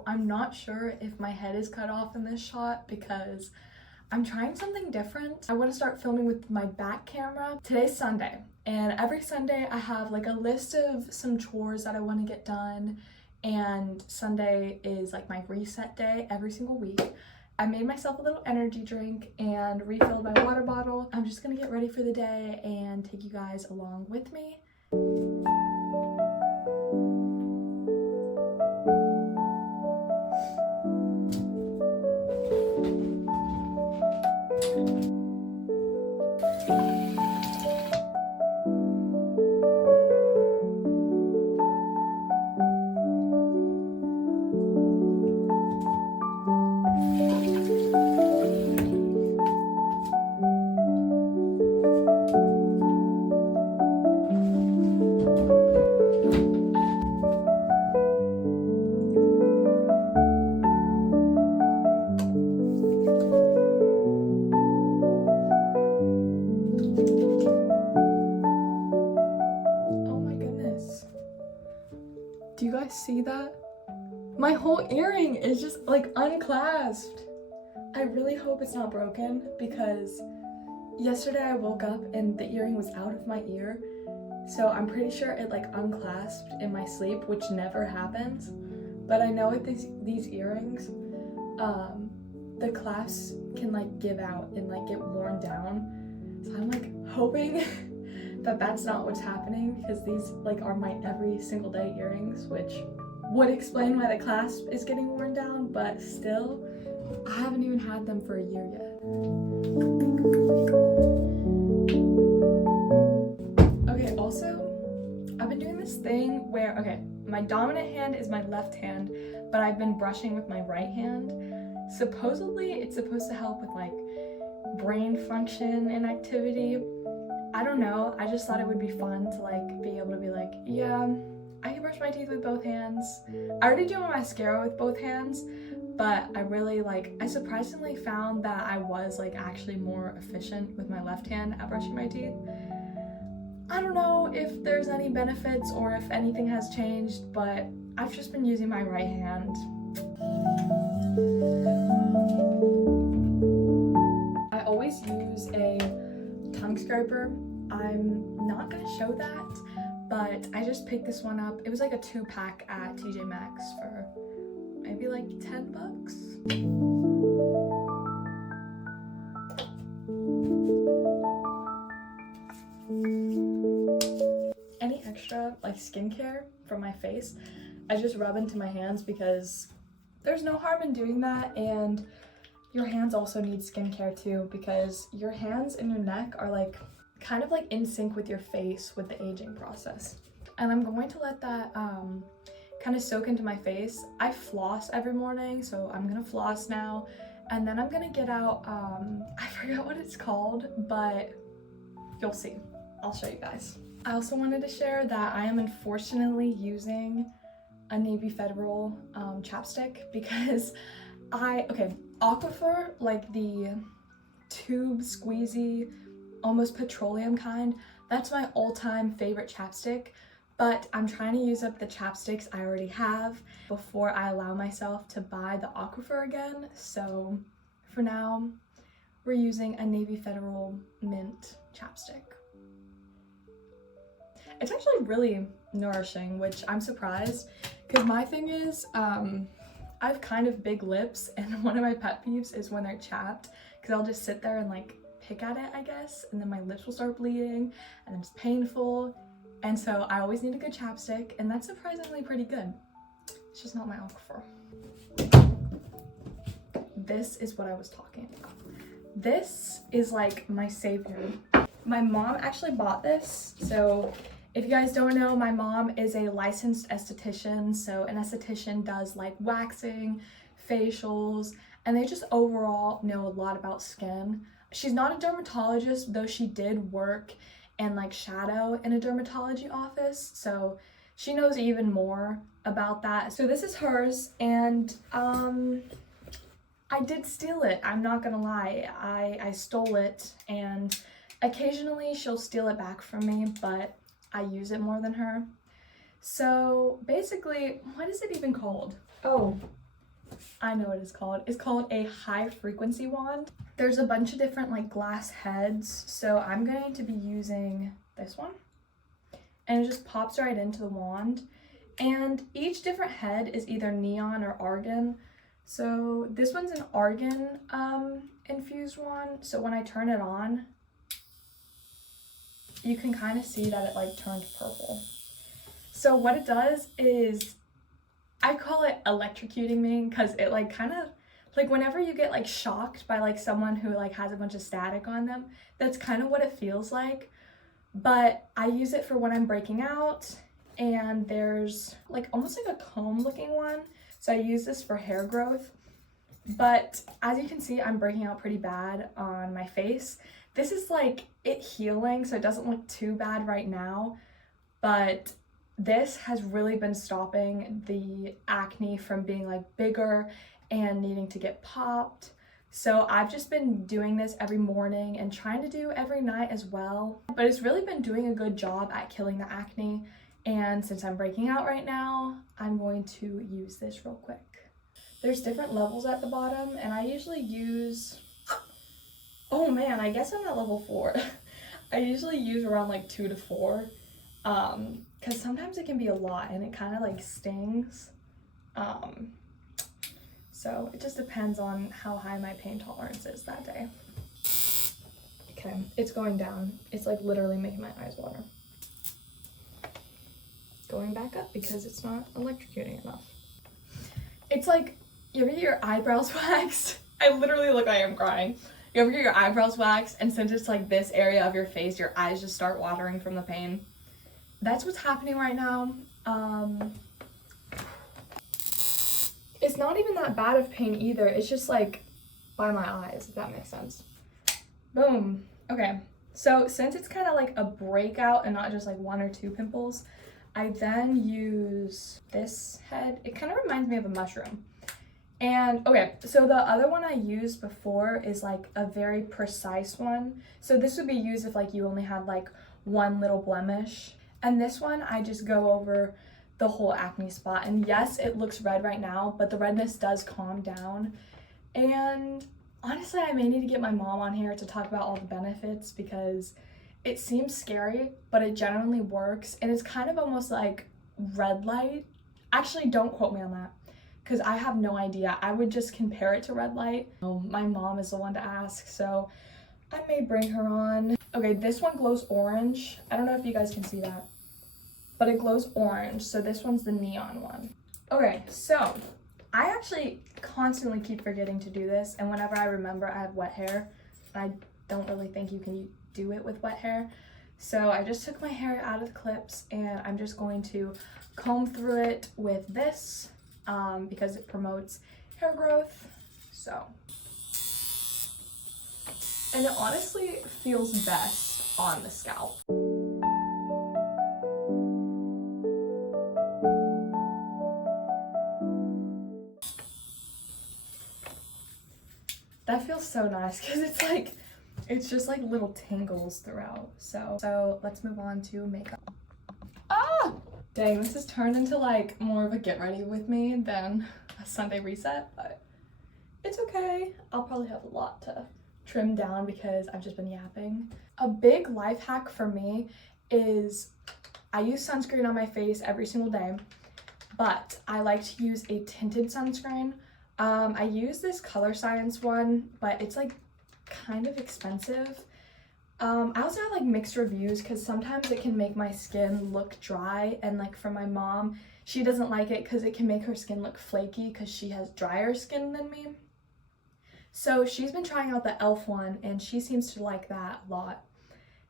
So I'm not sure if my head is cut off in this shot because I'm trying something different. I want to start filming with my back camera. Today's Sunday, and every Sunday I have like a list of some chores that I want to get done, and Sunday is like my reset day every single week. I made myself a little energy drink and refilled my water bottle. I'm just gonna get ready for the day and take you guys along with me. Do you guys see that? My whole earring is just like unclasped. I really hope it's not broken because yesterday I woke up and the earring was out of my ear. So I'm pretty sure it like unclasped in my sleep, which never happens. But I know with these earrings, the clasps can like give out and like get worn down. So I'm like hoping that that's not what's happening, because these like are my every single day earrings, which would explain why the clasp is getting worn down, but still, I haven't even had them for a year yet. Okay, also, I've been doing this thing where, okay, my dominant hand is my left hand, but I've been brushing with my right hand. Supposedly, it's supposed to help with like brain function and activity. I don't know, I just thought it would be fun to like be able to be like, yeah, I can brush my teeth with both hands. I already do my mascara with both hands, but I surprisingly found that I was like actually more efficient with my left hand at brushing my teeth. I don't know if there's any benefits or if anything has changed, but I've just been using my right hand. I always use a tongue scraper. I'm not gonna show that, but I just picked this one up. It was like a 2-pack at TJ Maxx for maybe like 10 bucks. Any extra like skincare from my face, I just rub into my hands because there's no harm in doing that, and your hands also need skincare too, because your hands and your neck are like kind of like in sync with your face with the aging process. And I'm going to let that kind of soak into my face. I floss every morning, so I'm gonna floss now, and then I'm gonna get out, I forgot what it's called, but you'll see. I'll show you guys. I also wanted to share that I am unfortunately using a Navy Federal chapstick because Aquifer, like the tube squeezy, almost petroleum kind, that's my all-time favorite chapstick, but I'm trying to use up the chapsticks I already have before I allow myself to buy the Aquifer again. So for now, we're using a Navy Federal mint chapstick. It's actually really nourishing, which I'm surprised, because my thing is, I have kind of big lips, and one of my pet peeves is when they're chapped, because I'll just sit there and like pick at it, I guess, and then my lips will start bleeding, and it's painful, and so I always need a good chapstick, and that's surprisingly pretty good. It's just not my Aquifer. This is what I was talking about. This is like my savior. My mom actually bought this, so if you guys don't know, my mom is a licensed esthetician, so an esthetician does like waxing, facials, and they just overall know a lot about skin. She's not a dermatologist, though she did work and like shadow in a dermatology office, so she knows even more about that. So this is hers, and I did steal it, I'm not gonna lie. I stole it, and occasionally she'll steal it back from me, but I use it more than her. So basically, what is it even called? Oh, I know what it's called. It's called a high frequency wand. There's a bunch of different like glass heads. So I'm going to be using this one. And it just pops right into the wand. And each different head is either neon or argon. So this one's an argon infused one. So when I turn it on, you can kind of see that it like turned purple. So what it does is, I call it electrocuting me because it like kind of, like whenever you get like shocked by like someone who like has a bunch of static on them, that's kind of what it feels like. But I use it for when I'm breaking out, and there's like almost like a comb looking one. So I use this for hair growth. But as you can see, I'm breaking out pretty bad on my face. This is like it healing, so it doesn't look too bad right now. But this has really been stopping the acne from being like bigger and needing to get popped. So I've just been doing this every morning and trying to do every night as well. But it's really been doing a good job at killing the acne. And since I'm breaking out right now, I'm going to use this real quick. There's different levels at the bottom, and I usually use, oh man, I guess I'm at level 4. I usually use around like 2 to 4. Because sometimes it can be a lot and it kind of like stings. So it just depends on how high my pain tolerance is that day. Okay, it's going down. It's like literally making my eyes water. Going back up because it's not electrocuting enough. It's like, you ever get your eyebrows waxed? I literally look like I'm crying. You ever get your eyebrows waxed, and since it's like this area of your face, your eyes just start watering from the pain? That's what's happening right now. It's not even that bad of pain either. It's just like by my eyes, if that makes sense. Boom. Okay, so since it's kind of like a breakout and not just like 1 or 2 pimples, I then use this head. It kind of reminds me of a mushroom. And okay, so the other one I used before is like a very precise one. So this would be used if like you only had like one little blemish. And this one, I just go over the whole acne spot. And yes, it looks red right now, but the redness does calm down. And honestly, I may need to get my mom on here to talk about all the benefits, because it seems scary, but it generally works. And it's kind of almost like red light. Actually, don't quote me on that, because I have no idea. I would just compare it to red light. My mom is the one to ask, so I may bring her on. Okay, this one glows orange. I don't know if you guys can see that, but it glows orange. So this one's the neon one. Okay, so I actually constantly keep forgetting to do this, and whenever I remember, I have wet hair. I don't really think you can do it with wet hair. So I just took my hair out of the clips, and I'm just going to comb through it with this because it promotes hair growth. So, and it honestly feels best on the scalp. That feels so nice because it's just like little tingles throughout. So let's move on to makeup. Ah! Dang, this has turned into like more of a get ready with me than a Sunday reset, but it's okay. I'll probably have a lot to trim down because I've just been yapping. A big life hack for me is I use sunscreen on my face every single day, but I like to use a tinted sunscreen. I use this Color Science one, but it's like kind of expensive. I also have like mixed reviews because sometimes it can make my skin look dry, and like for my mom, she doesn't like it because it can make her skin look flaky because she has drier skin than me. So she's been trying out the e.l.f. one, and she seems to like that a lot.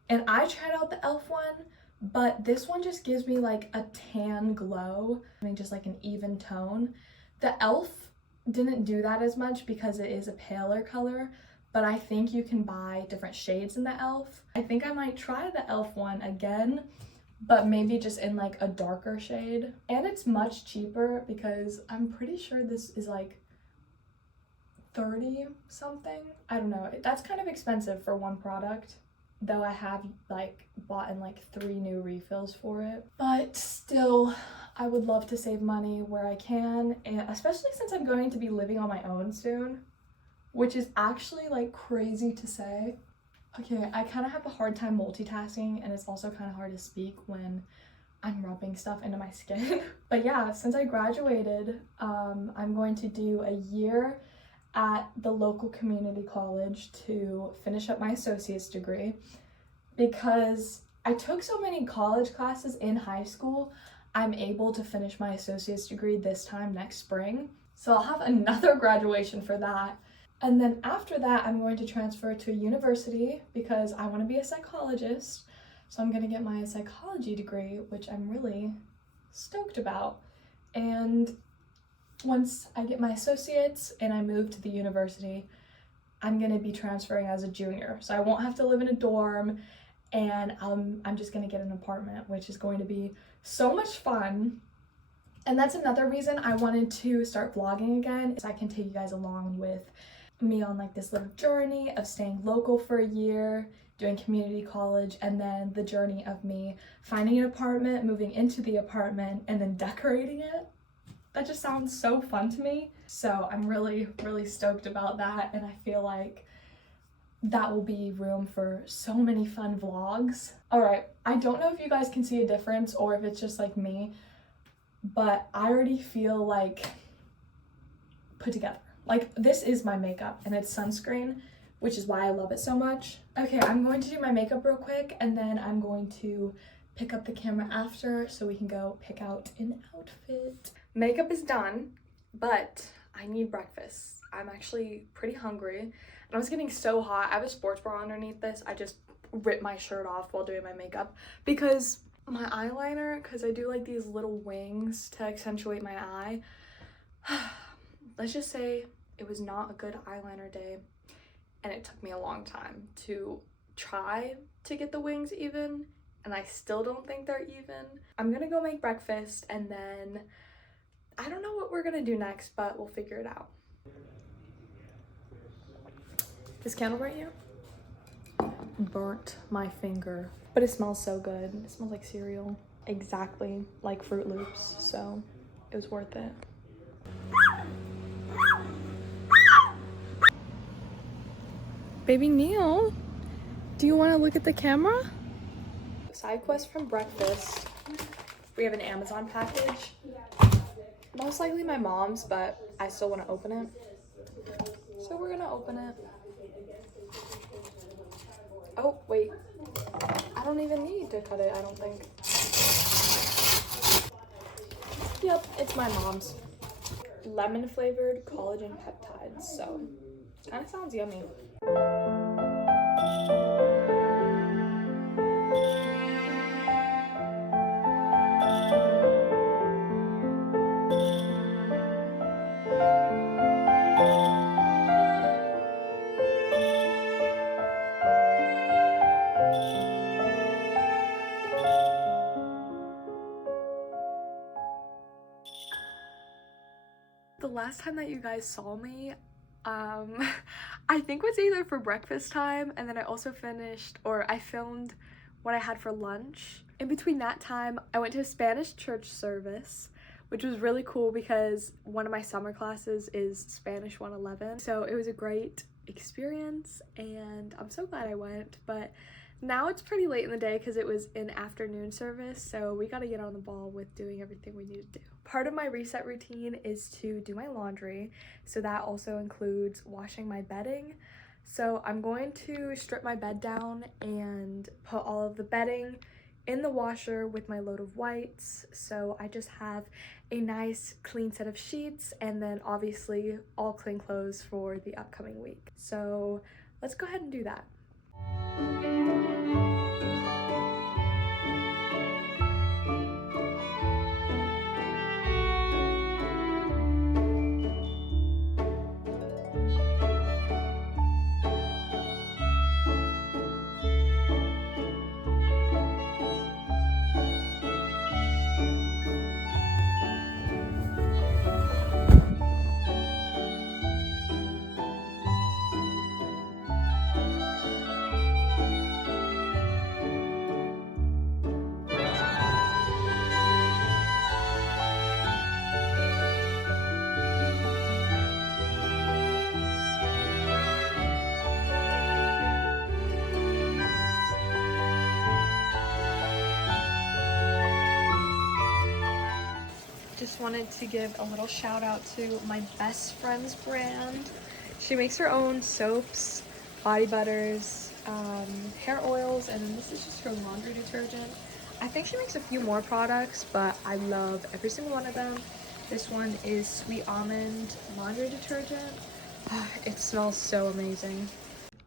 And I tried out the e.l.f. one, but this one just gives me like a tan glow, I mean just like an even tone. The e.l.f. didn't do that as much because it is a paler color, but I think you can buy different shades in the e.l.f. I think I might try the e.l.f. one again, but maybe just in like a darker shade. And it's much cheaper because I'm pretty sure this is like 30 something. I don't know. That's kind of expensive for one product. though I have like bought in like 3 new refills for it. But still, I would love to save money where I can, and especially since I'm going to be living on my own soon, which is actually like crazy to say. Okay, I kind of have a hard time multitasking, and it's also kind of hard to speak when I'm rubbing stuff into my skin. But yeah, since I graduated, I'm going to do a year at the local community college to finish up my associate's degree, because I took so many college classes in high school. I'm able to finish my associate's degree this time next spring, so I'll have another graduation for that. And then after that, I'm going to transfer to a university because I want to be a psychologist. So I'm going to get my psychology degree, which I'm really stoked about. And once I get my associates and I move to the university, I'm going to be transferring as a junior. So I won't have to live in a dorm, and I'm just going to get an apartment, which is going to be so much fun. And that's another reason I wanted to start vlogging again, is I can take you guys along with me on like this little journey of staying local for a year, doing community college, and then the journey of me finding an apartment, moving into the apartment, and then decorating it. That just sounds so fun to me. So I'm really, really stoked about that, and I feel like that will be room for so many fun vlogs. All right, I don't know if you guys can see a difference or if it's just like me, but I already feel like put together. Like, this is my makeup, and it's sunscreen, which is why I love it so much. Okay, I'm going to do my makeup real quick, and then I'm going to pick up the camera after so we can go pick out an outfit. Makeup is done, but I need breakfast. I'm actually pretty hungry, and I was getting so hot. I have a sports bra underneath this. I just ripped my shirt off while doing my makeup because my eyeliner, because I do like these little wings to accentuate my eye. Let's just say it was not a good eyeliner day, and it took me a long time to try to get the wings even, and I still don't think they're even. I'm gonna go make breakfast, and then I don't know what we're gonna do next, but we'll figure it out. This candle right here burnt my finger, but it smells so good. It smells like cereal, exactly like Fruit Loops, so it was worth it. Baby Neil, do you want to look at the camera? Side quest from breakfast. We have an Amazon package. Most likely my mom's, but I still want to open it. So we're gonna open it. Oh, wait. I don't even need to cut it, I don't think. Yep, it's my mom's. Lemon flavored collagen peptides, so kind of sounds yummy. The last time that you guys saw me, I think was either for breakfast time, and then I also I filmed what I had for lunch. In between that time, I went to a Spanish church service, which was really cool because one of my summer classes is Spanish 111. So it was a great experience, and I'm so glad I went. But now it's pretty late in the day because it was an afternoon service, so we gotta get on the ball with doing everything we need to do. Part of my reset routine is to do my laundry, so that also includes washing my bedding. So I'm going to strip my bed down and put all of the bedding in the washer with my load of whites, so I just have a nice clean set of sheets, and then obviously all clean clothes for the upcoming week. So let's go ahead and do that. just wanted to give a little shout out to my best friend's brand. She makes her own soaps, body butters, hair oils, and then this is just her laundry detergent. I think she makes a few more products, but I love every single one of them. This one is Sweet Almond Laundry Detergent. It smells so amazing.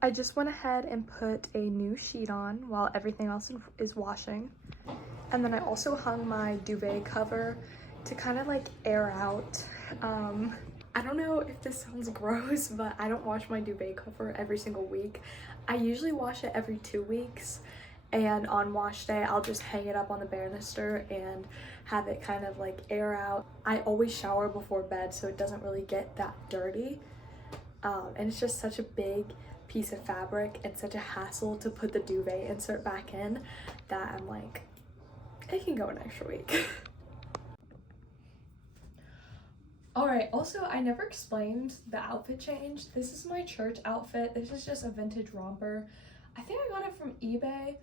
I just went ahead and put a new sheet on while everything else is washing. And then I also hung my duvet cover to kind of like air out. I don't know if this sounds gross, but I don't wash my duvet cover every single week. I usually wash it every 2 weeks. And on wash day, I'll just hang it up on the banister and have it kind of like air out. I always shower before bed, so it doesn't really get that dirty. And it's just such a big piece of fabric and such a hassle to put the duvet insert back in that I'm like, it can go an extra week. Alright, also I never explained the outfit change. This is my church outfit. This is just a vintage romper. I think I got it from eBay.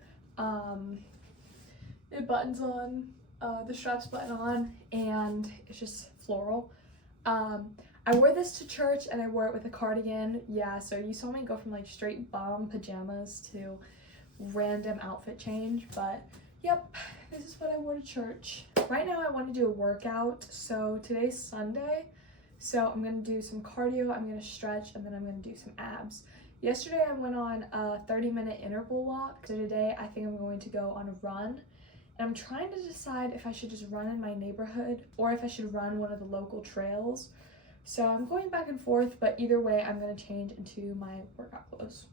It buttons on, the straps button on, and it's just floral. I wore this to church and I wore it with a cardigan. Yeah, so you saw me go from like straight bottom pajamas to random outfit change, but yep, this is what I wore to church. Right now I want to do a workout. So today's Sunday, so I'm going to do some cardio, I'm going to stretch, and then I'm going to do some abs. Yesterday I went on a 30-minute interval walk, so today I think I'm going to go on a run. And I'm trying to decide if I should just run in my neighborhood or if I should run one of the local trails. So I'm going back and forth, but either way I'm going to change into my workout clothes.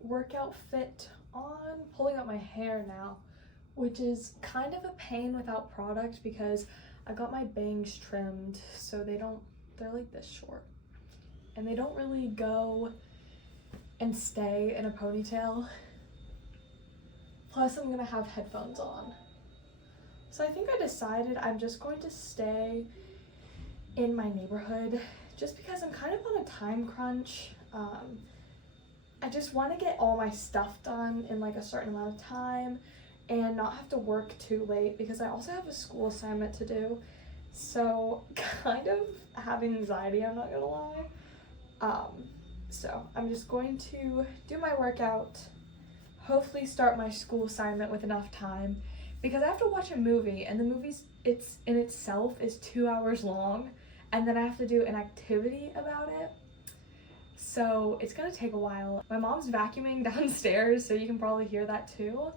Workout fit on. Pulling out my hair now, which is kind of a pain without product because I got my bangs trimmed, so they're like this short. And they don't really go and stay in a ponytail. Plus I'm gonna have headphones on. So I think I decided I'm just going to stay in my neighborhood just because I'm kind of on a time crunch. I just want to get all my stuff done in like a certain amount of time and not have to work too late because I also have a school assignment to do. So kind of having anxiety, I'm not gonna lie. So I'm just going to do my workout, hopefully start my school assignment with enough time because I have to watch a movie and the movie's in itself is 2 hours long and then I have to do an activity about it. So it's gonna take a while. My mom's vacuuming downstairs, so you can probably hear that too,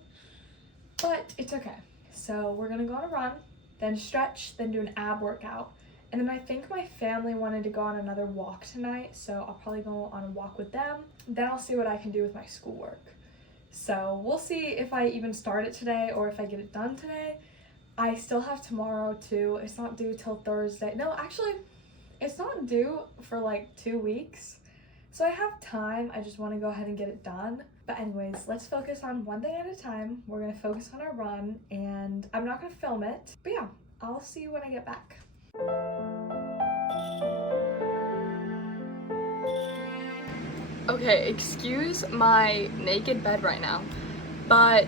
but it's okay. So we're gonna go on a run, then stretch, then do an ab workout. And then I think my family wanted to go on another walk tonight, so I'll probably go on a walk with them. Then I'll see what I can do with my schoolwork. So we'll see if I even start it today or if I get it done today. I still have tomorrow too. It's not due till Thursday. No, actually, it's not due for like 2 weeks. So I have time. I just want to go ahead and get it done. But anyways, let's focus on one thing at a time. We're going to focus on our run and I'm not going to film it. But yeah, I'll see you when I get back. Okay, excuse my naked bed right now, but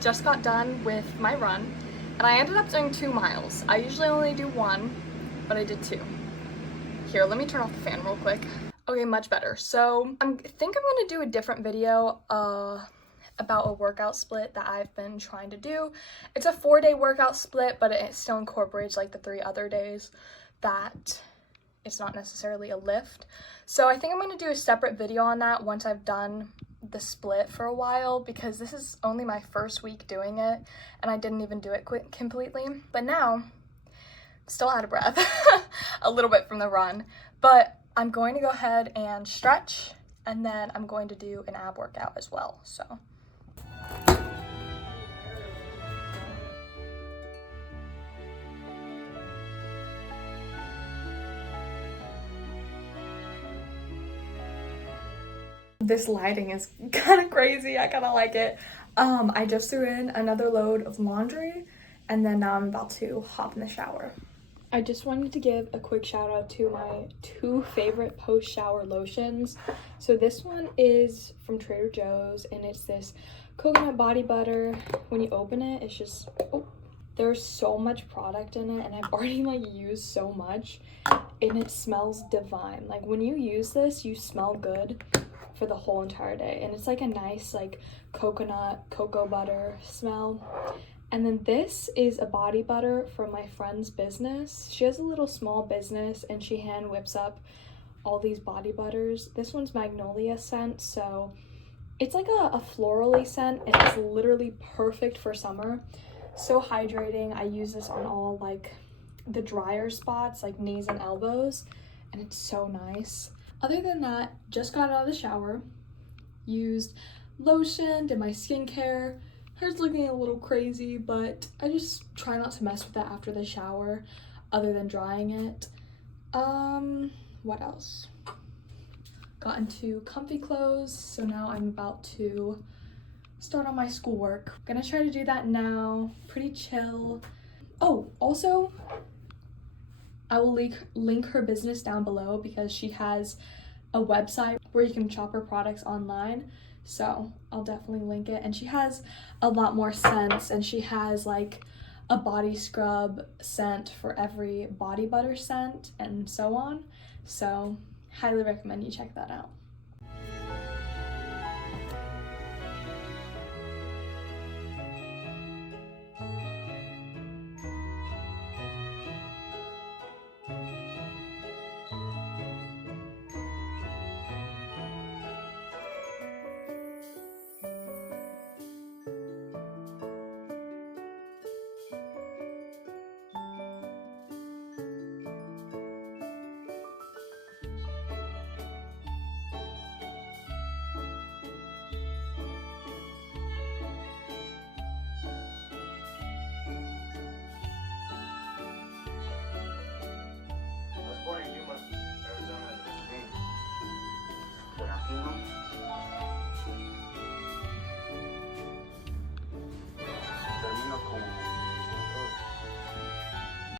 just got done with my run and I ended up doing 2 miles. I usually only do 1, but I did 2. Here, let me turn off the fan real quick. Okay, much better. So I think I'm gonna do a different video about a workout split that I've been trying to do. It's a 4-day workout split, but it still incorporates like the 3 other days that it's not necessarily a lift. So I think I'm going to do a separate video on that once I've done the split for a while because this is only my first week doing it and I didn't even do it completely. But now, I'm still out of breath a little bit from the run, but I'm going to go ahead and stretch and then I'm going to do an ab workout as well, so. This lighting is kind of crazy. I kind of like it. I just threw in another load of laundry and then now I'm about to hop in the shower. I just wanted to give a quick shout out to my 2 favorite post-shower lotions. So this one is from Trader Joe's and it's this coconut body butter. When you open it, it's just, oh, there's so much product in it, and I've already like used so much, and it smells divine. Like when you use this, you smell good for the whole entire day, and it's like a nice like coconut cocoa butter smell. And then this is a body butter from my friend's business. She has a little small business and she hand whips up all these body butters. This one's magnolia scent, so it's like a florally scent, and it's literally perfect for summer. So hydrating. I use this on all like the drier spots, like knees and elbows, and it's so nice. Other than that, just got out of the shower, used lotion, did my skincare. Hair's looking a little crazy, but I just try not to mess with that after the shower other than drying it. What else? Got into comfy clothes, so now I'm about to start on my schoolwork. Gonna try to do that now, pretty chill. Oh, also, I will link her business down below because she has a website where you can shop her products online. So I'll definitely link it. And she has a lot more scents, and she has like a body scrub scent for every body butter scent and so on. So highly recommend you check that out.